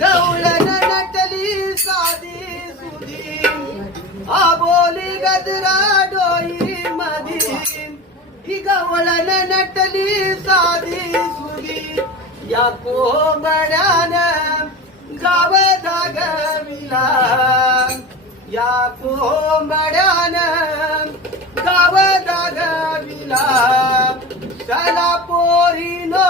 गवळण नटली साधी सुधी आबोली गजरा डोई मधी ही गवळण नटली साधी सुधी या कोंबड्यानं गाव दागविला या कोंबड्यानं गाव दागविला चला पोरीनो